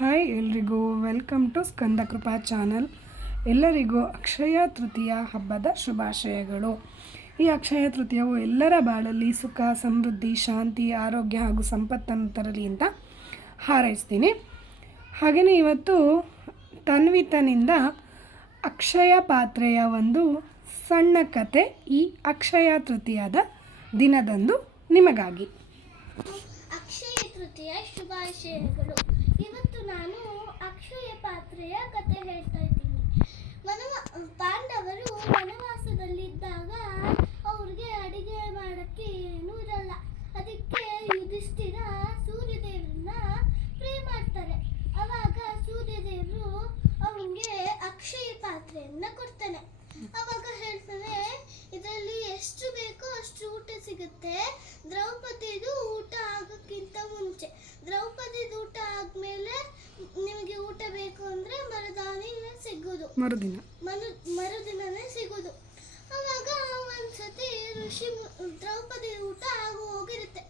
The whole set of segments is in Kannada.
ಹಾಯ್ ಎಲ್ರಿಗೂ. Welcome to Skanda Krupa channel. ಎಲ್ಲರಿಗೂ ಅಕ್ಷಯ ತೃತೀಯ ಹಬ್ಬದ ಶುಭಾಶಯಗಳು. ಈ ಅಕ್ಷಯ ತೃತೀಯವು ಎಲ್ಲರ ಬಾಳಲ್ಲಿ ಸುಖ, ಸಮೃದ್ಧಿ, ಶಾಂತಿ, ಆರೋಗ್ಯ ಹಾಗೂ ಸಂಪತ್ತನ್ನು ತರಲಿ ಅಂತ ಹಾರೈಸ್ತೀನಿ. ಹಾಗೆಯೇ ಇವತ್ತು ತನ್ವಿತನಿಂದ ಅಕ್ಷಯ ಪಾತ್ರೆಯ ಒಂದು ಸಣ್ಣ ಕತೆ ಈ ಅಕ್ಷಯ ತೃತೀಯದ ದಿನದಂದು ನಿಮಗಾಗಿ. ಅಕ್ಷಯ ತೃತೀಯ ಶುಭಾಶಯಗಳು. ಪಾತ್ರೆಯ ಕತೆ ಹೇಳ್ತಾ ಇದ್ದೀನಿ. ವನವ ಪಾಂಡವರು ವನವಾಸದಲ್ಲಿದ್ದಾಗ ಅವ್ರಿಗೆ ಅಡಿಗೆ ಮಾಡಕ್ಕೆ ಏನೂ ಇರಲ್ಲ. ಅದಕ್ಕೆ ಯುಧಿಷ್ಠಿರ ಸೂರ್ಯದೇವರನ್ನ ಪ್ರೇ ಮಾಡ್ತಾರೆ. ಅವಾಗ ಸೂರ್ಯದೇವರು ಅವನಿಗೆ ಅಕ್ಷಯ ಪಾತ್ರೆಯನ್ನ ಕೊಡ್ತಾನೆ. ಅವಾಗ ಹೇಳ್ತಾನೆ, ಇದರಲ್ಲಿ ಎಷ್ಟು ಬೇಕೋ ಅಷ್ಟು ಊಟ ಸಿಗುತ್ತೆ. ದ್ರೌಪದಿದು ಊಟ ಆಗೋಕ್ಕಿಂತ ಮುಂಚೆ ದ್ರೌಪದಿದು ಊಟ ಆದ್ಮೇಲೆ ನಿಮಗೆ ಊಟ ಬೇಕು ಅಂದ್ರೆ ಮರುದಾನಿನೇ ಸಿಗೋದು ಮರುದಿನ. ಮರು ಮರುದಿನನೇ ಸಿಗೋದು ಅವಾಗ ಒಂದ್ಸತಿ ಋಷಿ ದ್ರೌಪದಿ ಊಟ ಆಗು ಹೋಗಿರುತ್ತೆ.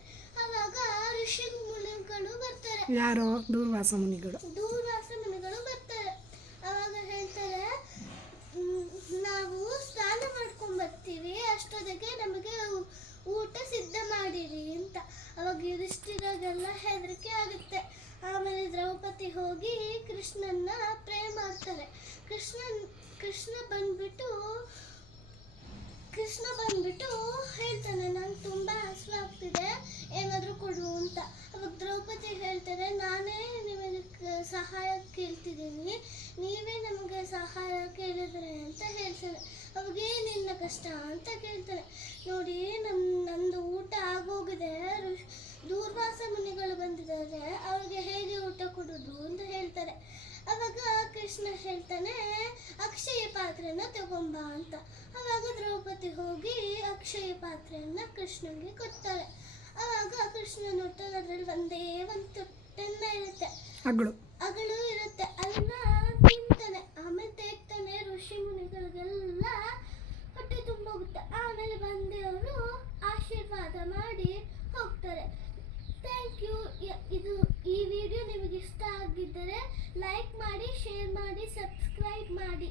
ಅವಾಗ ಋಷಿ ಮುನಿಗಳು ಬರ್ತಾರೆ. ಯಾರೋ? ದೂರ್ವಾಸ ಮುನಿಗಳು. ದೂರ್ವಾಸ ಮುನಿಗಳು ಬರ್ತಾರೆ. ಅವಾಗ ಹೇಳ್ತಾರೆ ನಾವು ಸ್ನಾನ ಮಾಡ್ಕೊಂಡ್ ಬರ್ತೀವಿ. ಅಷ್ಟೊತ್ತಿಗೆ ನಮಗೆ ಊಟ ಸಿದ್ಧ ಮಾಡಿರಿ ಅಂತ. ಅವಾಗ ಯುಧಿಷ್ಠಿರಾಗೆಲ್ಲ ಹೆದರಿಕೆ ಆಗುತ್ತೆ. ದ್ರೌಪದಿ ಹೋಗಿ ಕೃಷ್ಣನ್ನ ಪ್ರೇ ಮಾಡ್ತಾರೆ. ಕೃಷ್ಣನ್, ಕೃಷ್ಣ ಬಂದ್ಬಿಟ್ಟು ಕೃಷ್ಣ ಬಂದ್ಬಿಟ್ಟು ಹೇಳ್ತಾನೆ, ನಂಗೆ ತುಂಬಾ ಹಸುವಾಗ್ತಿದೆ, ಏನಾದರೂ ಕೊಡು ಅಂತ. ಅವಾಗ ದ್ರೌಪದಿ ಹೇಳ್ತಾರೆ, ನಾನೇ ನಿಮಗೆ ಸಹಾಯ ಕೇಳ್ತಿದ್ದೀನಿ. ನೀವೇ ನಮಗೆ ಸಹಾಯ ಕೇಳಿದ್ರೆ ಅಂತ ಹೇಳ್ತಾರೆ. ಅವಾಗ ಏನಿಲ್ಲ ಕಷ್ಟ ಅಂತ ಕೇಳ್ತಾರೆ. ನೋಡಿ ನಮ್ ನಂದು ಊಟ ಆಗೋಗಿದೆ ಋಷ್- ದೂರ್ವಾಸ ಮುನಿಗಳು ಬಂದಿದ್ದಾರೆ ಅವ್ರಿಗೆ ಹೇಗೆ ಊಟ ಕೊಡೋದು ಅಂತ ಹೇಳ್ತಾರೆ ಅವಾಗ ಕೃಷ್ಣ ಹೇಳ್ತಾನೆ ಅಕ್ಷಯ ಪಾತ್ರೆನ ತಗೊಂಬ ಅಂತ. ಅವಾಗ ದ್ರೌಪದಿ ಹೋಗಿ ಅಕ್ಷಯ ಪಾತ್ರೆಯನ್ನು ಕೃಷ್ಣನಿಗೆ ಕೊಡ್ತಾಳೆ. ಅವಾಗ ಕೃಷ್ಣ ನೋಡ್ತಾನೆ ಅದ್ರಲ್ಲಿ ಒಂದೇ ಒಂದು ತುಟ್ಟನ್ನ ಇರುತ್ತೆ. ಅಗಳು. ಅಗಳು ಇರುತ್ತೆ. ಅದನ್ನ ತಿಂತಾನೆ. ಆಮೇಲೆ ತೆಗ್ತಾನೆ ಋಷಿ ಮುನಿಗಳಿಗೆಲ್ಲ ಹೊಟ್ಟೆ ತುಂಬೋಗುತ್ತೆ. ಆಮೇಲೆ ಬಂದವರು ಆಶೀರ್ವಾದ ಮಾಡಿ ಹೋಗ್ತಾರೆ. ಥ್ಯಾಂಕ್ ಯು ಇದು ಈ ವಿಡಿಯೋ ನಿಮಗೆ ಇಷ್ಟ ಆಗಿದ್ದರೆ ಲೈಕ್ ಮಾಡಿ ಶೇರ್ ಮಾಡಿ ಸಬ್ಸ್ಕ್ರೈಬ್ ಮಾಡಿ.